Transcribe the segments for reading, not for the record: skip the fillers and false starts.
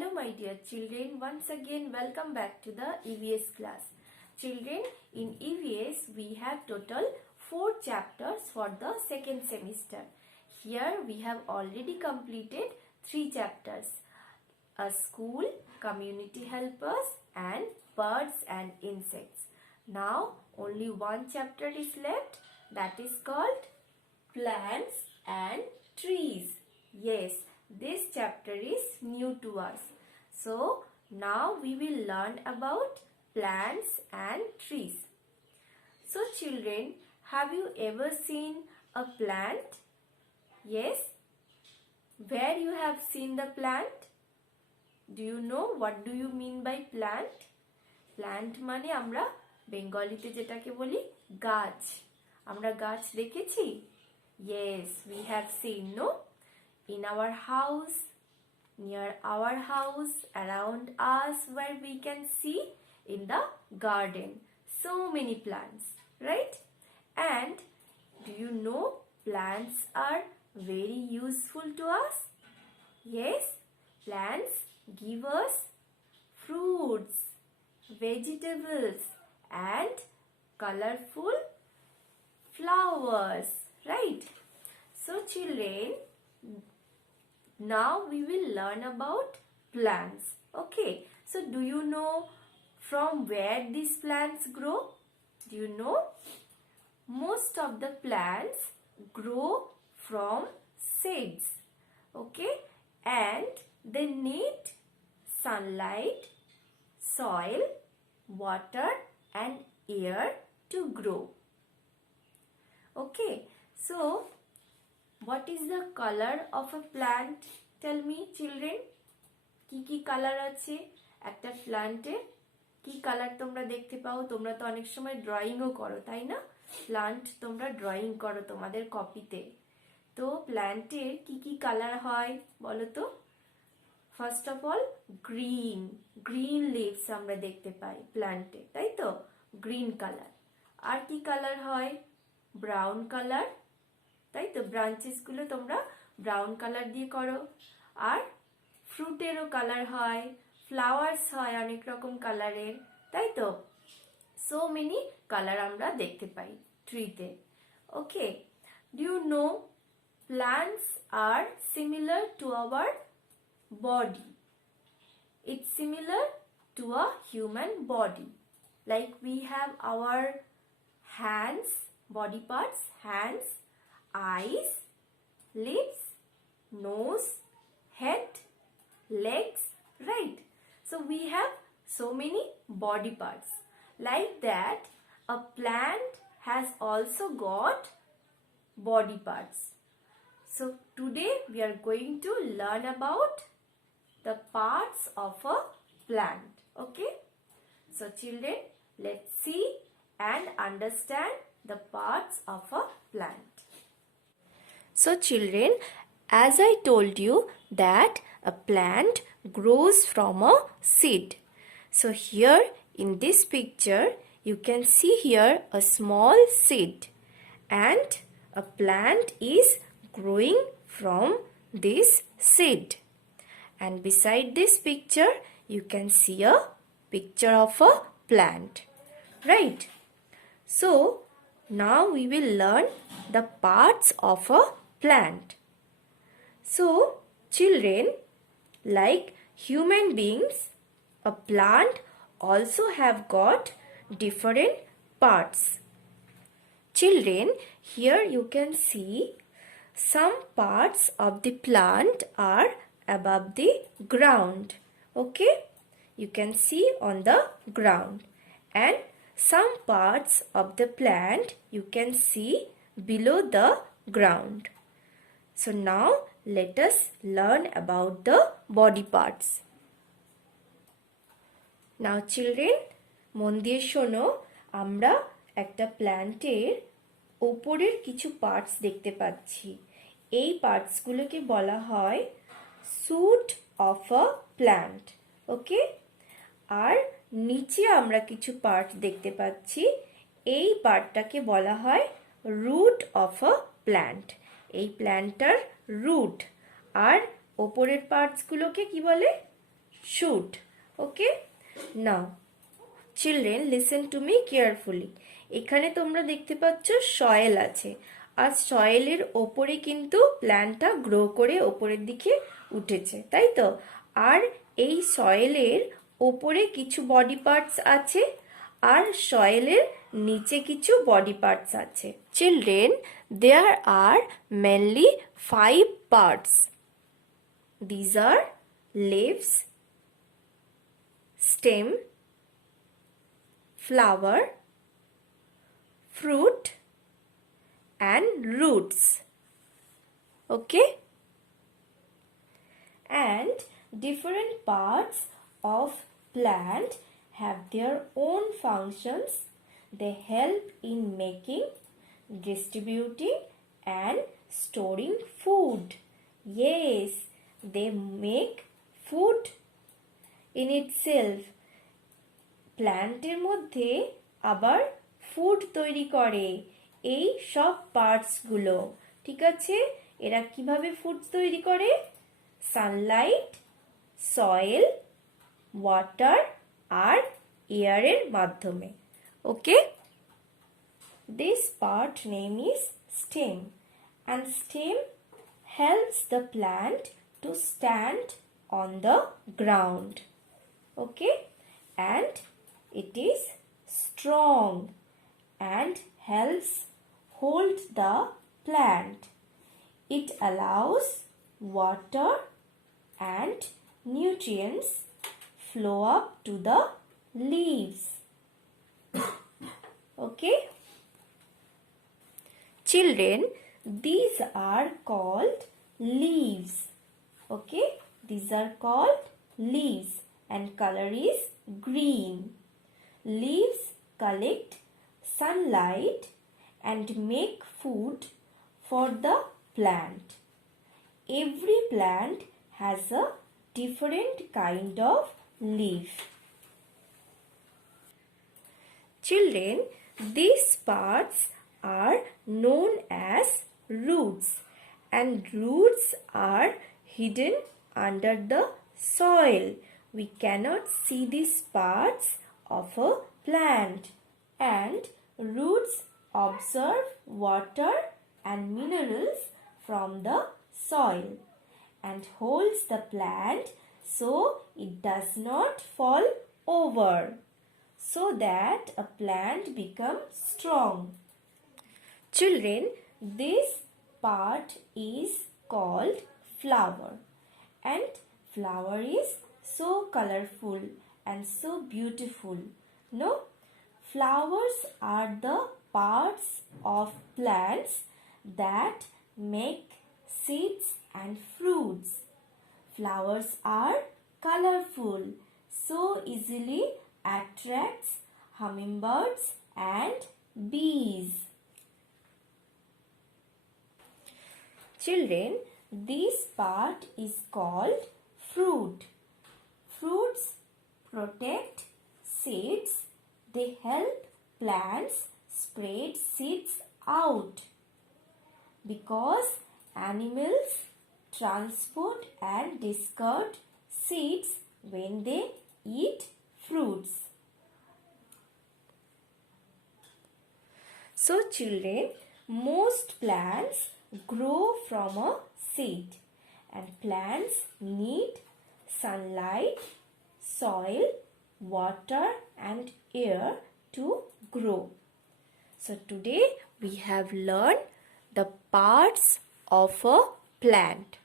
Hello my dear children, once again welcome back to the EVS class. Children, in EVS we have total 4 chapters for the second semester. Here we have already completed 3 chapters. A school, community helpers and birds and insects. Now only one chapter is left, that is called plants and trees. Yes, this chapter is new to us. So now we will learn about plants and trees. So children, have you ever seen a plant? Yes? Where you have seen the plant? Do you know what do you mean by plant? Plant মানে আমরা বেঙ্গলিতে যেটাকে বলি গাছ। আমরা গাছ দেখেছি? Yes, we have seen, no? In our house, near our house, around us, where we can see in the garden. So many plants, right? And do you know plants are very useful to us? Yes, plants give us fruits, vegetables and colorful flowers, right? So children, now we will learn about plants. Okay, so do you know from where these plants grow? Do you know? Most of the plants grow from seeds. Okay, and they need sunlight, soil, water and air to grow. Okay, so what is the color of a plant? Tell me children. কি colour আছে একটা প্ল্যান্টে? কি colour তোমরা দেখতে পাও? তোমরা তো অনেক সময় ড্রয়িংও করো, তাই না? প্ল্যান্ট তোমরা ড্রয়িং করো তোমাদের কপিতে। তো প্ল্যান্টের কি কালার হয় বলো তো? First of all green leaves আমরা দেখতে পাই প্ল্যান্টে, তাই তো? Green colour. আর কি কালার হয়? ব্রাউন কালার, তাই তো? ব্রাঞ্চেস গুলো তোমরা ব্রাউন কালার দিয়ে করো। আর ফ্রুটেরও কালার হয়, ফ্লাওয়ার্স হয় অনেক রকম কালারের, তাই তো? সো মেনি কালার আমরা দেখতে পাই ট্রিতে। Okay, do you know plants are similar to our body. It's similar to a human body. Like we have our hands, body parts, hands, eyes, lips, nose, head, legs, right? So we have so many body parts. Like that, a plant has also got body parts. So today we are going to learn about the parts of a plant. Okay, so children, let's see and understand the parts of a plant. So children, as I told you that a plant grows from a seed. So here in this picture you can see here a small seed and a plant is growing from this seed. And beside this picture you can see a picture of a plant, right? So now we will learn the parts of a plant. So children, like human beings, a plant also have got different parts. Children, here you can see some parts of the plant are above the ground. Okay, you can see on the ground, and some parts of the plant you can see below the ground. So now let us learn about the body parts. Now children, মন দিয়ে শোনো, আমরা একটা প্ল্যান্টের উপরের কিছু parts দেখতে পাচ্ছি। এই পার্টসগুলোকে বলা হয় শুট অফ আ প্ল্যান্ট। ওকে, আর নিচে আমরা কিছু পার্ট দেখতে পাচ্ছি, এই পার্টটাকে বলা হয় রুট অফ আ প্ল্যান্ট। এই প্ল্যান্টটার রুট। আর ওপরের পার্টসগুলোকে কি বলে? shoot. Okay, now children listen to me carefully. এখানে তোমরা দেখতে পাচ্ছ সয়েল আছে, আর সয়েলের ওপরে কিন্তু প্ল্যান্টটা গ্রো করে ওপরের দিকে উঠেছে, তাই তো? আর এই সয়েলের ওপরে কিছু বডি পার্টস আছে, আর সয়েলের নিচে কিছু বডি পার্টস আছে। Children, there are mainly 5 parts. These are leaves, stem, flower, fruit and roots. Okay? And different parts of plant have their own functions. They help in making, distributing and storing food. Yes, they make food in itself. প্ল্যান্টের মধ্যে আবার food তৈরি করে এই সব পার্টসগুলো। ঠিক আছে, এরা কিভাবে ফুড তৈরি করে? সানলাইট, সয়েল, ওয়াটার আর এয়ারের মাধ্যমে। Okay, this part name is stem, and stem helps the plant to stand on the ground. Okay, and it is strong and helps hold the plant. It allows water and nutrients flow up to the leaves. Okay, children, these are called leaves. Okay, these are called leaves and color is green. Leaves collect sunlight and make food for the plant. Every plant has a different kind of leaf. Children, these parts are known as roots, and roots are hidden under the soil. We cannot see these parts of a plant, and roots absorb water and minerals from the soil and holds the plant so it does not fall over, so that a plant becomes strong. Children, this part is called flower, and flower is so colorful and so beautiful. No, flowers are the parts of plants that make seeds and fruits. Flowers are colorful, so easily attracts hummingbirds and bees. Children, this part is called fruit. Fruits protect seeds. They help plants spread seeds out, because animals transport and discard seeds when they eat fruits. So children, most plants grow from a seed, and plants need sunlight, soil, water and air to grow. So today we have learned the parts of a plant.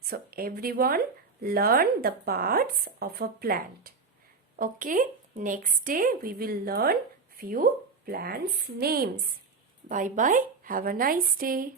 So everyone learn the parts of a plant. Okay, next day we will learn few plants names. Bye bye, have a nice day.